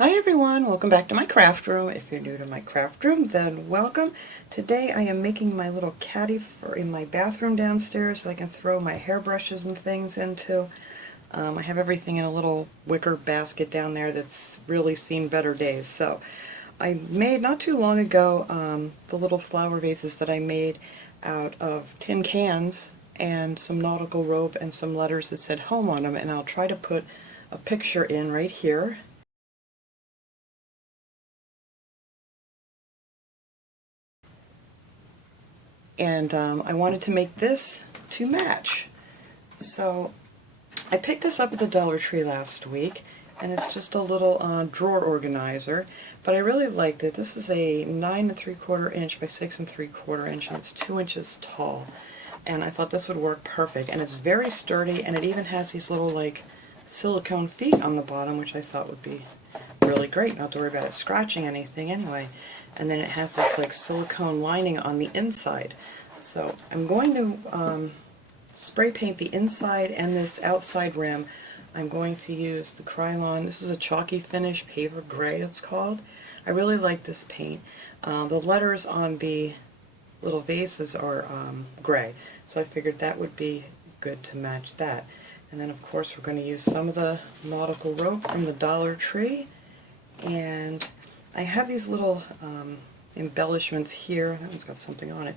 Hi everyone, welcome back to my craft room. If you're new to my craft room, then welcome. Today I am making my little caddy in my bathroom downstairs so I can throw my hairbrushes and things into. I have everything in a little wicker basket down there that's really seen better days. So I made, not too long ago, the little flower vases that I made out of tin cans and some nautical rope and some letters that said home on them, and I'll try to put a picture in right here. And I wanted to make this to match. So I picked this up at the Dollar Tree last week, and it's just a little drawer organizer, but I really liked it. This is a 9 3/4 inch by 6 3/4 inch, and it's 2 inches tall. And I thought this would work perfect, and it's very sturdy, and it even has these little like silicone feet on the bottom, which I thought would be really great, not to worry about it scratching anything anyway. And then it has this like silicone lining on the inside. So I'm going to spray paint the inside and this outside rim. I'm going to use the Krylon. This is a chalky finish, Paver Gray it's called. I really like this paint. The letters on the little vases are gray, so I figured that would be good to match that. And then of course we're going to use some of the nautical rope from the Dollar Tree. And I have these little embellishments here. That one's got something on it.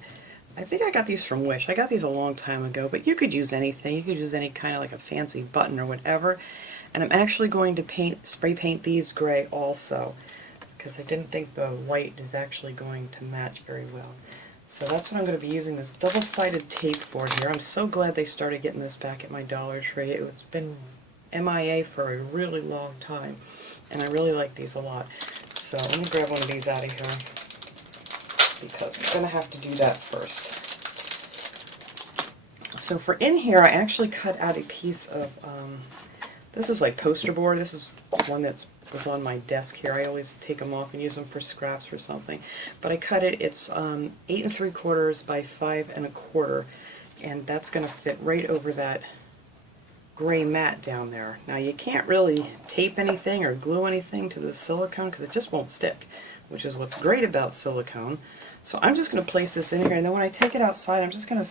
I think I got these from Wish. I got these a long time ago, but you could use anything. You could use any kind of like a fancy button or whatever. And I'm actually going to spray paint these gray also, because I didn't think the white is actually going to match very well. So that's what I'm going to be using this double-sided tape for here. I'm so glad they started getting this back at my Dollar Tree. It's been MIA for a really long time, and I really like these a lot. So let me grab one of these out of here, because we're going to have to do that first. So for in here, I actually cut out a piece of, this is like poster board. This is one that was on my desk here. I always take them off and use them for scraps or something. But I cut it, it's 8 3/4 by 5 1/4, and that's going to fit right over that gray mat down there. Now you can't really tape anything or glue anything to the silicone because it just won't stick, which is what's great about silicone. So I'm just going to place this in here, and then when I take it outside, I'm just going to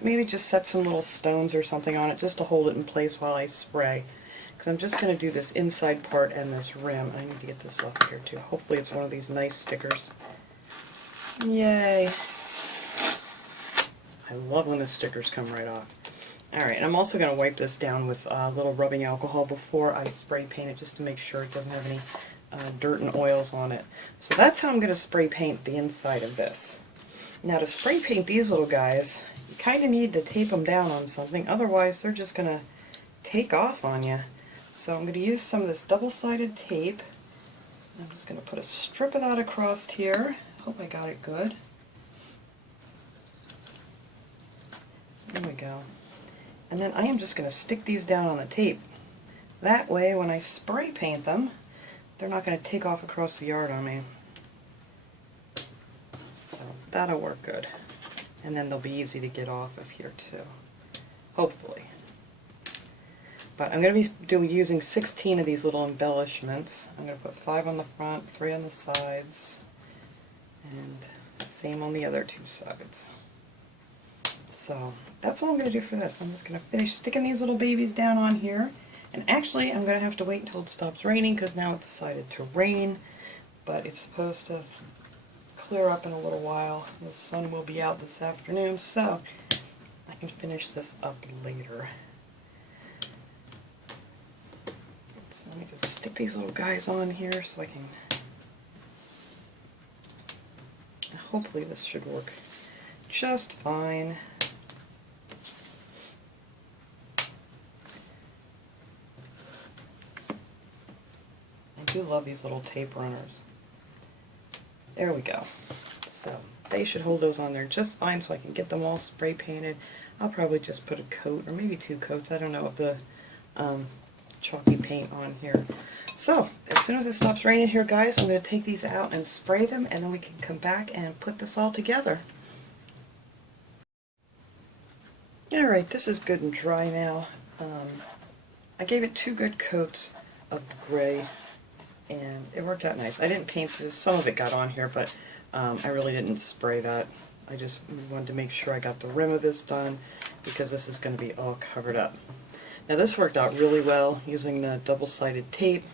maybe just set some little stones or something on it just to hold it in place while I spray. Because I'm just going to do this inside part and this rim. I need to get this off here too. Hopefully it's one of these nice stickers. Yay! I love when the stickers come right off. Alright, I'm also going to wipe this down with a little rubbing alcohol before I spray paint it, just to make sure it doesn't have any dirt and oils on it. So that's how I'm going to spray paint the inside of this. Now to spray paint these little guys, you kind of need to tape them down on something, otherwise they're just going to take off on you. So I'm going to use some of this double-sided tape. I'm just going to put a strip of that across here. Hope I got it good. There we go. And then I am just going to stick these down on the tape. That way when I spray paint them, they're not going to take off across the yard on me. So that'll work good. And then they'll be easy to get off of here too. Hopefully. But I'm going to be using 16 of these little embellishments. I'm going to put 5 on the front, 3 on the sides, and same on the other 2 sides. So that's all I'm going to do for this. I'm just going to finish sticking these little babies down on here. And actually I'm going to have to wait until it stops raining, because now it decided to rain. But it's supposed to clear up in a little while. The sun will be out this afternoon, so I can finish this up later. So let me just stick these little guys on here so I can... Hopefully this should work just fine. I do love these little tape runners. There we go. So they should hold those on there just fine, so I can get them all spray painted. I'll probably just put a coat or maybe 2 coats, I don't know, of the chalky paint on here. So as soon as it stops raining here, guys, I'm going to take these out and spray them, and then we can come back and put this all together. Alright, this is good and dry now. I gave it 2 good coats of gray and it worked out nice. I didn't paint this, some of it got on here, but I really didn't spray that. I just wanted to make sure I got the rim of this done because this is going to be all covered up. Now this worked out really well using the double-sided tape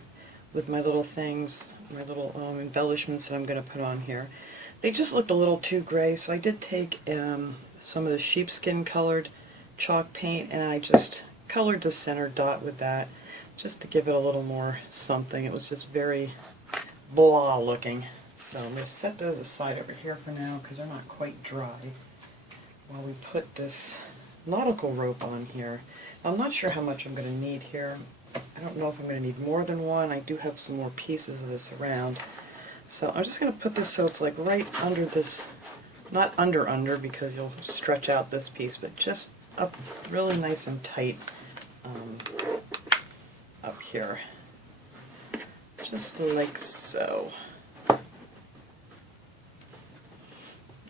with my little things, my little embellishments that I'm going to put on here. They just looked a little too gray, so I did take some of the sheepskin colored chalk paint and I just colored the center dot with that just to give it a little more something. It was just very blah looking. So I'm going to set those aside over here for now because they're not quite dry while we put this nautical rope on here. I'm not sure how much I'm going to need here. I don't know if I'm going to need more than one. I do have some more pieces of this around. So I'm just going to put this so it's like right under this, not under because you'll stretch out this piece, but just up really nice and tight up here. Just like so.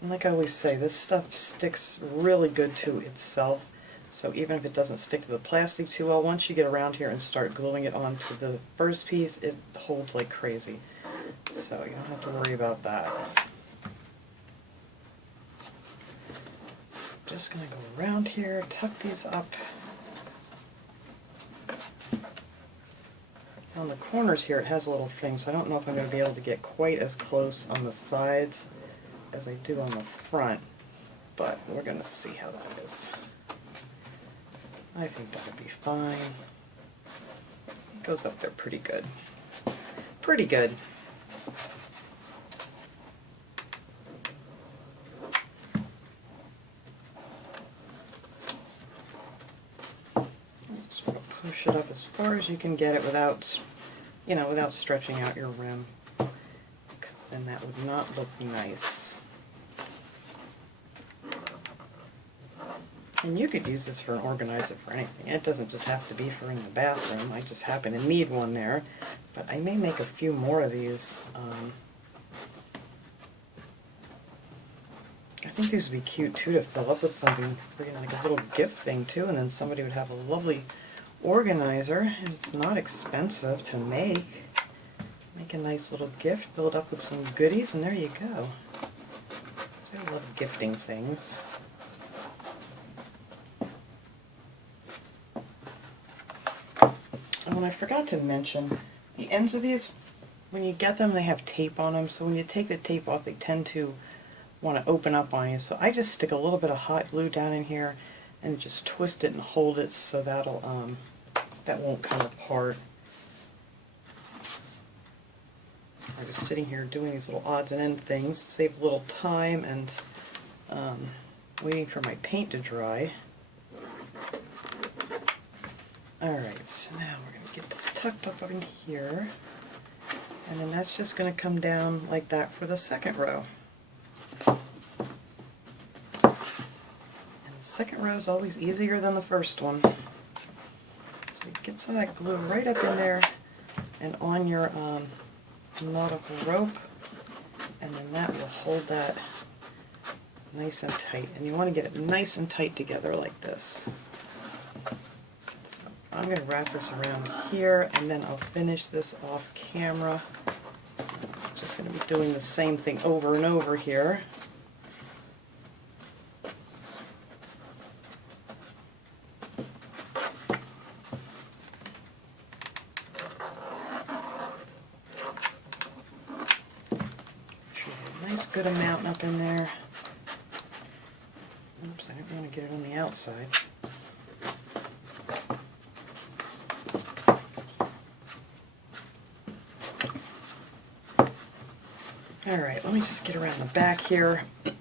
And like I always say, this stuff sticks really good to itself. So even if it doesn't stick to the plastic too well, once you get around here and start gluing it onto the first piece, it holds like crazy. So you don't have to worry about that. So I'm just going to go around here, tuck these up. On the corners here it has a little thing, so I don't know if I'm going to be able to get quite as close on the sides as I do on the front, but we're going to see how that is. I think that'll be fine. It goes up there pretty good. Pretty good. Just want to push it up as far as you can get it without, you know, without stretching out your rim, because then that would not look nice. And you could use this for an organizer for anything. It doesn't just have to be for in the bathroom. I just happen to need one there. But I may make a few more of these. I think these would be cute too to fill up with something, you know, like a little gift thing too, and then somebody would have a lovely organizer, and it's not expensive to make. Make a nice little gift, fill it up with some goodies, and there you go. So I love gifting things. And I forgot to mention, the ends of these, when you get them, they have tape on them, so when you take the tape off, they tend to want to open up on you. So I just stick a little bit of hot glue down in here and just twist it and hold it so that'll that won't come apart. I'm just sitting here doing these little odds and ends things, save a little time and waiting for my paint to dry. Alright, so now we're going to get this tucked up in here, and then that's just going to come down like that for the second row. And the second row is always easier than the first one. So you get some of that glue right up in there and on your nautical rope, and then that will hold that nice and tight. And you want to get it nice and tight together like this. I'm going to wrap this around here, and then I'll finish this off camera. I'm just going to be doing the same thing over and over here. A nice good amount up in there. Oops, I didn't want to get it on the outside. Alright, let me just get around the back here. There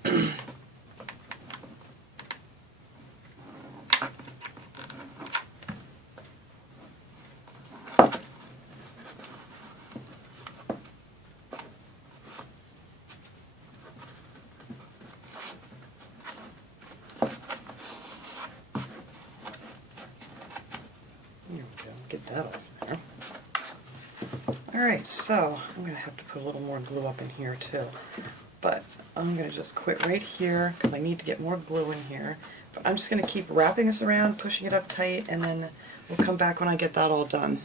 we go, get that off there. Alright, so I'm going to have to put a little more glue up in here too. But I'm going to just quit right here because I need to get more glue in here. But I'm just going to keep wrapping this around, pushing it up tight, and then we'll come back when I get that all done.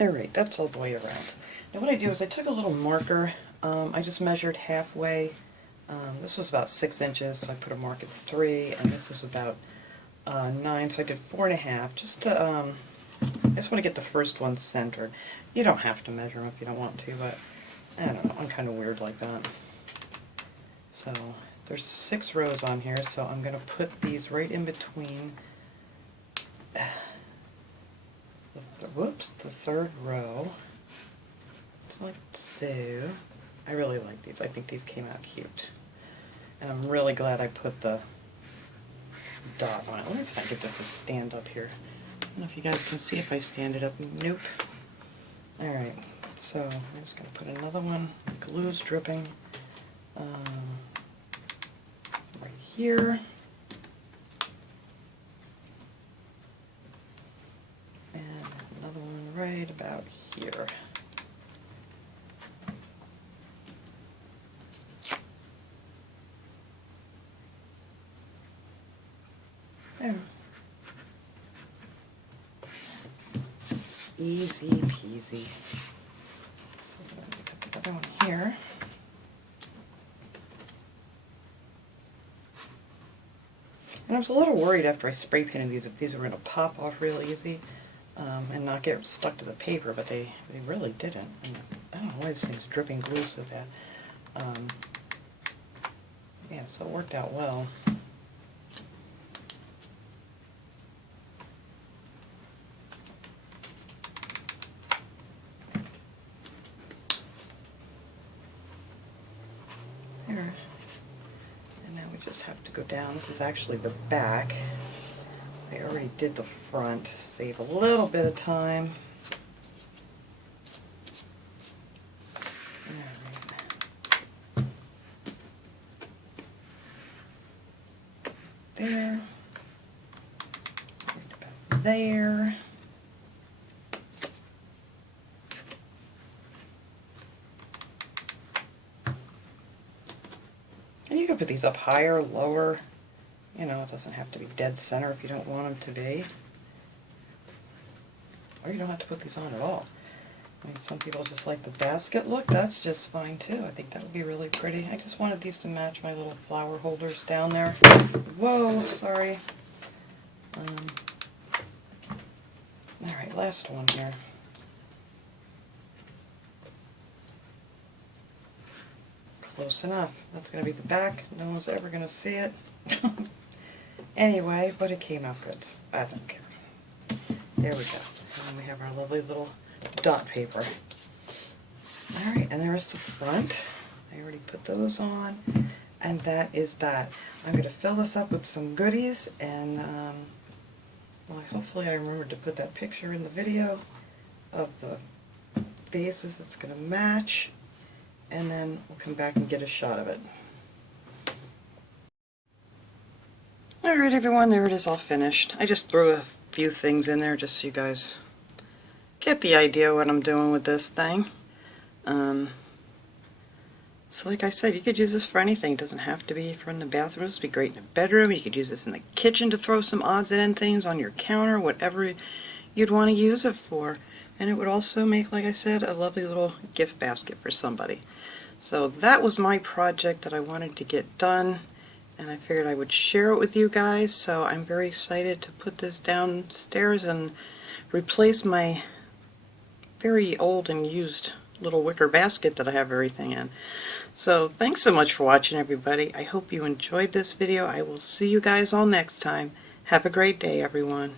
Alright, that's all the way around. Now what I do is I took a little marker, I just measured halfway. This was about 6 inches, so I put a mark at 3, and this is about 9, so I did 4.5, just to, I just want to get the first one centered. You don't have to measure them if you don't want to, but I don't know, I'm kind of weird like that. So there's 6 rows on here, so I'm going to put these right in between the third row. Just like so. I really like these. I think these came out cute. And I'm really glad I put the dot on it. Let me see if I can get this to stand up here. I don't know if you guys can see if I stand it up. Nope. Alright, so I'm just going to put another one. Glue's dripping right here. And another one right about here. There. Easy peasy. So I'm going to put the other one here. And I was a little worried after I spray painted these if these were going to pop off real easy and not get stuck to the paper, but they really didn't. And I don't know why this thing's dripping glue so bad. Yeah, so it worked out well. There. And now we just have to go down. This is actually the back. I already did the front, save a little bit of time. Alright. There. Right about there. And you can put these up higher, lower. You know, it doesn't have to be dead center if you don't want them to be. Or you don't have to put these on at all. I mean, some people just like the basket look. That's just fine too. I think that would be really pretty. I just wanted these to match my little flower holders down there. Whoa, sorry. Alright, last one here. Close enough. That's going to be the back. No one's ever going to see it. Anyway, but it came out good, so I don't care. There we go. And then we have our lovely little dot paper. Alright, and there's the front. I already put those on. And that is that. I'm going to fill this up with some goodies, and well, hopefully I remembered to put that picture in the video of the vases that's going to match. And then we'll come back and get a shot of it. Alright everyone, there it is all finished. I just threw a few things in there just so you guys get the idea what I'm doing with this thing. So like I said, you could use this for anything. It doesn't have to be from the bathroom. It would be great in the bedroom. You could use this in the kitchen to throw some odds and end things on your counter, whatever you'd want to use it for. And it would also make, like I said, a lovely little gift basket for somebody. So that was my project that I wanted to get done, and I figured I would share it with you guys. So I'm very excited to put this downstairs and replace my very old and used little wicker basket that I have everything in. So thanks so much for watching, everybody. I hope you enjoyed this video. I will see you guys all next time. Have a great day, everyone.